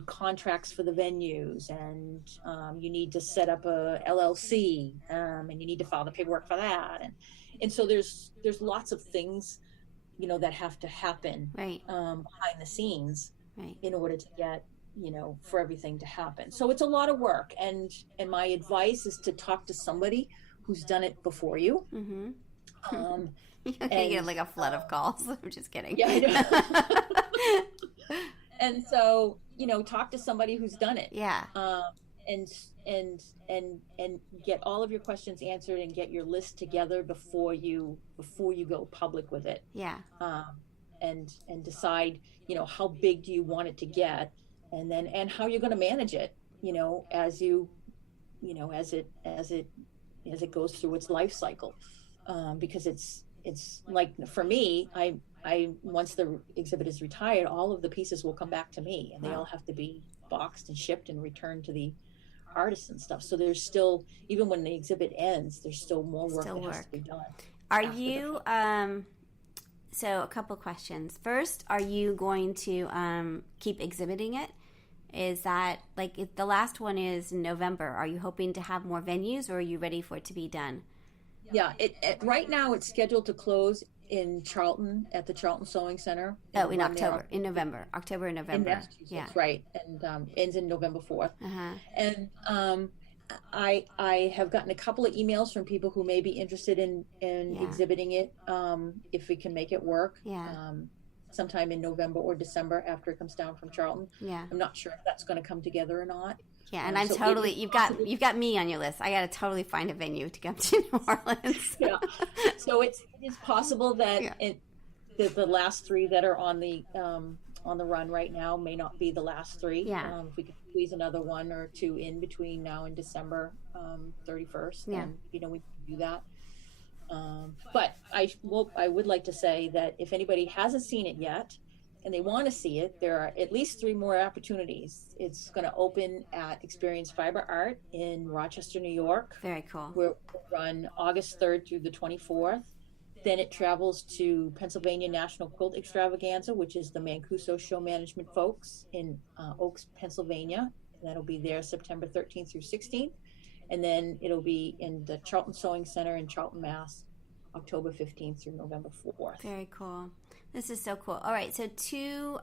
contracts for the venues, and you need to set up a LLC, and you need to file the paperwork for that, and so there's lots of things, that have to happen right. Behind the scenes. Right. In order to get, for everything to happen. So it's a lot of work. And my advice is to talk to somebody who's done it before you. Mm-hmm. And you get like a flood of calls. I'm just kidding. Yeah, I know. And so, talk to somebody who's done it. Yeah. And get all of your questions answered and get your list together before you go public with it. Yeah. And decide, how big do you want it to get, and how you're going to manage it, as it goes through its life cycle, because it's like, for me, I once the exhibit is retired, all of the pieces will come back to me, and they all have to be boxed and shipped and returned to the artists and stuff. So there's still, even when the exhibit ends, there's still more work that has to be done. Are you So a couple questions. First, are you going to keep exhibiting it? Is that, the last one is in November. Are you hoping to have more venues, or are you ready for it to be done? Yeah, right now it's scheduled to close in Charlton at the Charlton Sewing Center. In October, in November. October and November. In Massachusetts, yeah. Right. And ends in November 4th. Uh-huh. And I have gotten a couple of emails from people who may be interested in exhibiting it, if we can make it work. Yeah. Sometime in November or December after it comes down from Charlton. Yeah. I'm not sure if that's going to come together or not. Yeah, and I'm totally, you've got me on your list. I got to totally find a venue to come to New Orleans. Yeah. So it's possible that the last three that are on the run right now may not be the last three. Yeah. If we could squeeze another one or two in between now and December 31st, then, we can do that. But I would like to say that if anybody hasn't seen it yet and they want to see it, there are at least 3 more opportunities. It's going to open at Experience Fiber Art in Rochester, New York. Very cool. We'll run August 3rd through the 24th. Then it travels to Pennsylvania National Quilt Extravaganza, which is the Mancuso Show Management folks in Oaks, Pennsylvania. That'll be there September 13th through 16th. And then it'll be in the Charlton Sewing Center in Charlton, Mass, October 15th through November 4th. Very cool. This is so cool. All right, so two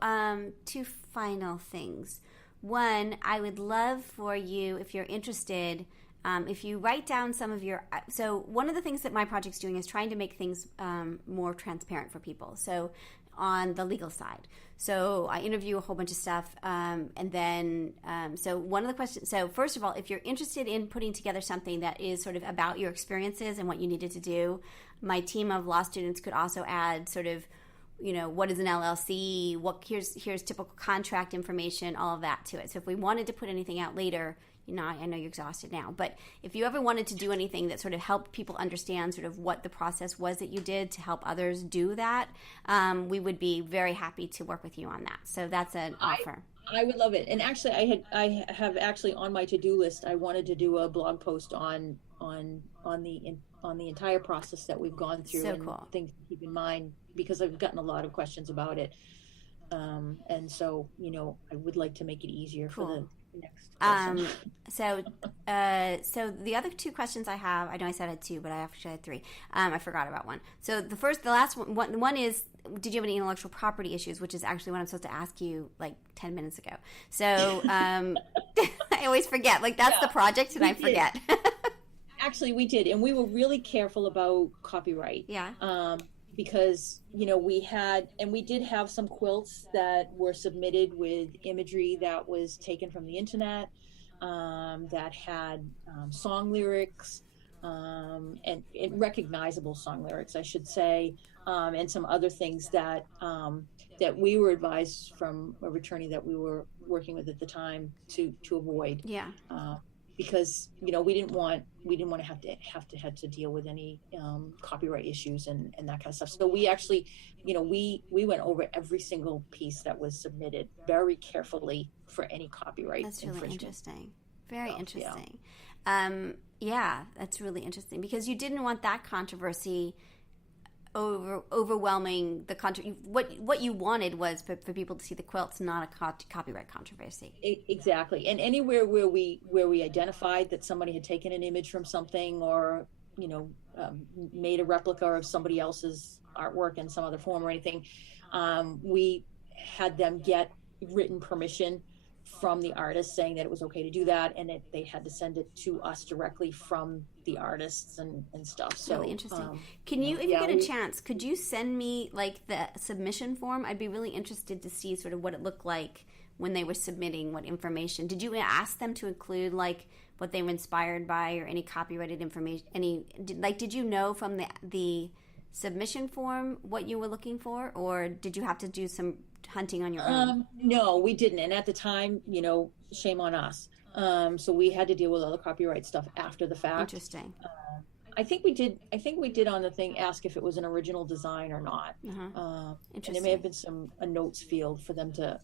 final things. One, I would love for you, if you're interested, if you write down some of your, so one of the things that my project's doing is trying to make things more transparent for people. So on the legal side. So I interview a whole bunch of stuff. And then, so one of the questions, so first of all, if you're interested in putting together something that is sort of about your experiences and what you needed to do, my team of law students could also add sort of, what is an LLC? Here's typical contract information, all of that to it. So if we wanted to put anything out later, I know you're exhausted now, but if you ever wanted to do anything that sort of helped people understand sort of what the process was that you did to help others do that, we would be very happy to work with you on that. So that's an offer. I would love it. And actually, I have actually on my to-do list, I wanted to do a blog post on the entire process that we've gone through, so and cool. things to keep in mind, because I've gotten a lot of questions about it. And so, I would like to make it easier for the next person. So the other two questions I have, I know I said I had two, but I actually had three. I forgot about one. So the last one is, did you have any intellectual property issues, which is actually what I'm supposed to ask you like 10 minutes ago. So I always forget, that's the project and I forget. Actually, we did. And we were really careful about copyright. Yeah. Because, we did have some quilts that were submitted with imagery that was taken from the internet, that had song lyrics, and recognizable song lyrics, I should say, and some other things that we were advised from a attorney that we were working with at the time to avoid. Yeah. Because we didn't want to have to deal with any copyright issues and that kind of stuff. So we actually, we went over every single piece that was submitted very carefully for any copyright. That's really interesting. Very interesting. Yeah. That's really interesting, because you didn't want that controversy overwhelming the what you wanted was for people to see the quilts, not a copyright controversy. Exactly. And anywhere where we identified that somebody had taken an image from something, or made a replica of somebody else's artwork in some other form or anything, we had them get written permission from the artist saying that it was okay to do that, and they had to send it to us directly from the artists and stuff. So really interesting. Can you, if you get a chance, could you send me the submission form? I'd be really interested to see sort of what it looked like when they were submitting, what information. Did you ask them to include what they were inspired by, or any copyrighted information? Did you know from the submission form what you were looking for, or did you have to do some hunting on your own? No, we didn't. And at the time, shame on us. So we had to deal with all the copyright stuff after the fact. Interesting. I think we did on the thing ask if it was an original design or not. Uh-huh. And there may have been a notes field for them to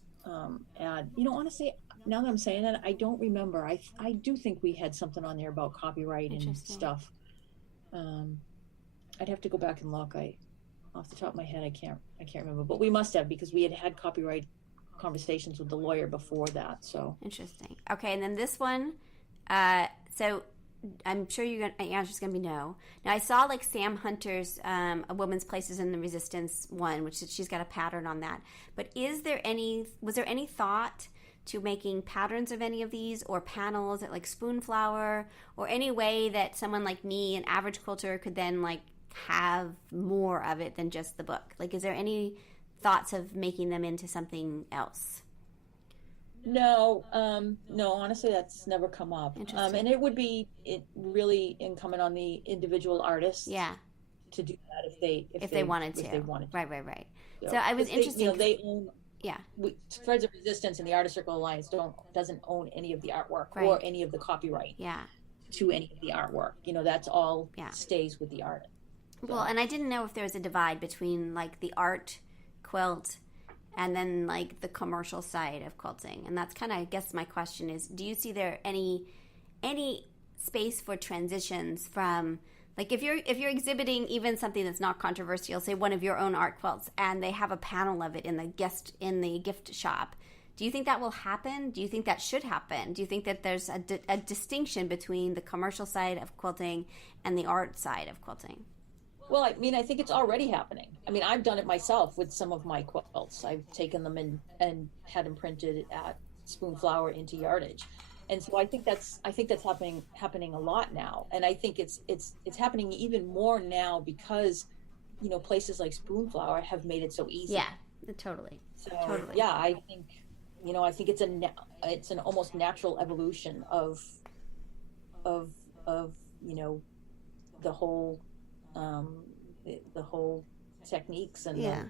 add. Honestly, now that I'm saying that, I don't remember. I do think we had something on there about copyright and stuff. I'd have to go back and look. Off the top of my head, I can't remember, but we must have, because we had copyright conversations with the lawyer before that. So interesting. Okay, and then this one. So I'm sure your answer is going to be no. Now I saw Sam Hunter's "A Woman's Places in the Resistance" one, which she's got a pattern on that. But was there any thought to making patterns of any of these, or panels at Spoonflower, or any way that someone like me, an average quilter, could then have more of it than just the book? Is there any thoughts of making them into something else? No, honestly, that's never come up. And it would be really incumbent on the individual artists, to do that if they wanted to. Right. So I was interested. They own. Yeah, Threads of Resistance and the Artist Circle Alliance doesn't own any of the artwork or any of the copyright. To any of the artwork, that's all stays with the artist. So. Well, and I didn't know if there was a divide between the art quilt and then the commercial side of quilting. And that's kind of, I guess, my question is, do you see there any space for transitions from, if you're exhibiting even something that's not controversial, say one of your own art quilts, and they have a panel of it in the gift shop, do you think that will happen? Do you think that should happen? Do you think that there's a distinction between the commercial side of quilting and the art side of quilting? Well, I think it's already happening. I've done it myself with some of my quilts. I've taken them and had them printed at Spoonflower into yardage. And so I think that's happening a lot now. And I think it's happening even more now because, places like Spoonflower have made it so easy. Yeah, totally. So Totally. yeah, I think it's an almost natural evolution of the whole techniques and Yeah.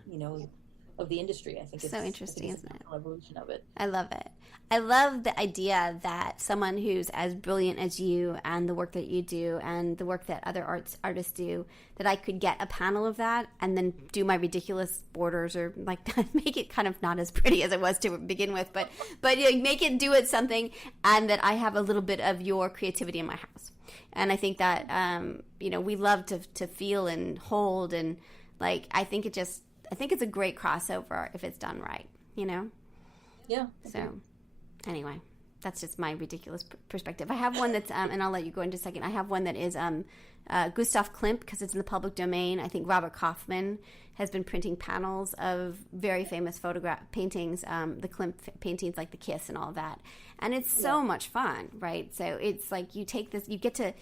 of the industry. I think it's So interesting, isn't it? a natural evolution of it. I love it. I love the idea that someone who's as brilliant as you and the work that you do and the work that other artists do, that I could get a panel of that and then do my ridiculous borders or like make it kind of not as pretty as it was to begin with, but make it do it something, and that I have a little bit of your creativity in my house. And I think that we love to feel and hold, and like I think it's a great crossover if it's done right, Yeah. So anyway, that's just my ridiculous perspective. I have one that's, and I'll let you go in just a second. I have one that is Gustav Klimt, because it's in the public domain. I think Robert Kaufman has been printing panels of very famous paintings, the Klimt paintings like The Kiss and all of that. And it's so much fun, right? So it's like you take this, you get to,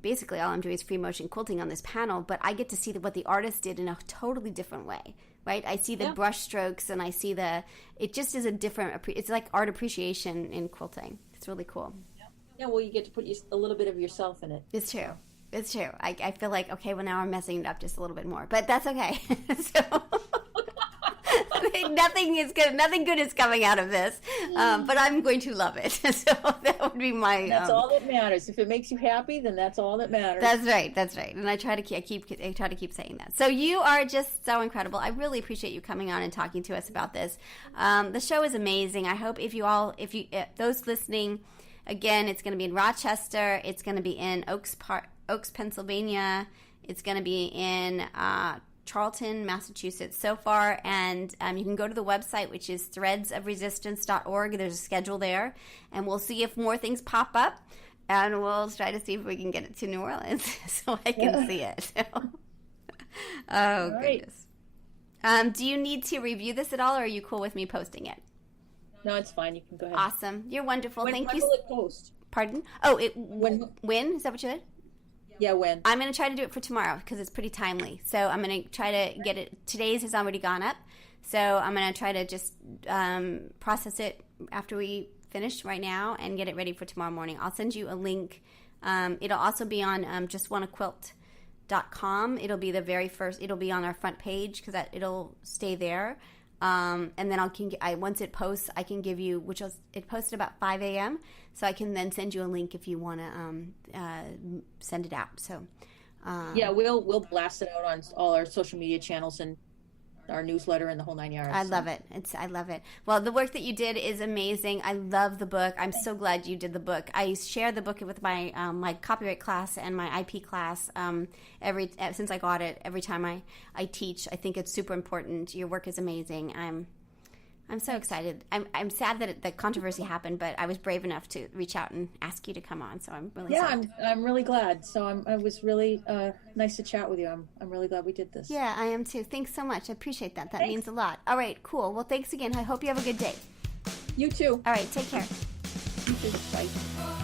basically all I'm doing is free motion quilting on this panel, but I get to see what the artist did in a totally different way, right? I see the brush strokes, and I see it just is a different, it's like art appreciation in quilting. It's really cool. Yeah, well, you get to put a little bit of yourself in it. It's true. It's true. I feel like, okay, well, now I'm messing it up just a little bit more, but that's okay. So nothing good is coming out of this, but I'm going to love it. So that would be my. That's all that matters. If it makes you happy, then that's all that matters. That's right. And I try to keep saying that. So you are just so incredible. I really appreciate you coming on and talking to us about this. The show is amazing. I hope if those listening, again, it's going to be in Rochester. It's going to be in Oaks, Pennsylvania. It's going to be in Charlton, Massachusetts so far, and you can go to the website, which is threadsofresistance.org. There's a schedule there, and we'll see if more things pop up, and we'll try to see if we can get it to New Orleans so I can see it. Goodness. Do you need to review this at all, or are you cool with me posting it? No, it's fine. You can go ahead. Awesome. You're wonderful. Thank you. When will it post? Pardon? When? Is that what you said? Yeah, when? I'm going to try to do it for tomorrow because it's pretty timely. So I'm going to try to get it. Today's has already gone up. So I'm going to try to just process it after we finish right now and get it ready for tomorrow morning. I'll send you a link. It'll also be on JustWannaQuilt.com. It'll be the very first. It'll be on our front page because it'll stay there. And then once it posts, I can give you, it posted about 5 a.m., so I can then send you a link if you want to send it out. So yeah, we'll blast it out on all our social media channels and our newsletter and the whole 9 yards. I love it. I love it. Well, the work that you did is amazing. I love the book. I'm so glad you did the book. I share the book with my my copyright class and my IP class since I got it. Every time I teach, I think it's super important. Your work is amazing. I'm so excited. I'm sad that the controversy happened, but I was brave enough to reach out and ask you to come on. So I'm really I'm really glad. So I was really nice to chat with you. I'm really glad we did this. Yeah, I am too. Thanks so much. I appreciate that. That means a lot. All right, cool. Well, thanks again. I hope you have a good day. You too. All right, take care. You too. Bye.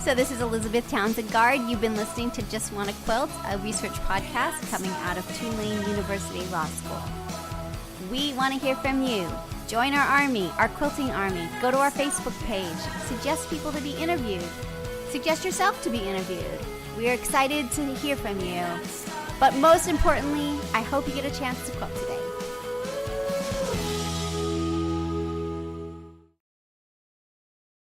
So this is Elizabeth Townsend Guard. You've been listening to Just Wanna Quilt, a research podcast coming out of Tulane University Law School. We want to hear from you. Join our army, our quilting army. Go to our Facebook page. Suggest people to be interviewed. Suggest yourself to be interviewed. We are excited to hear from you. But most importantly, I hope you get a chance to quilt today.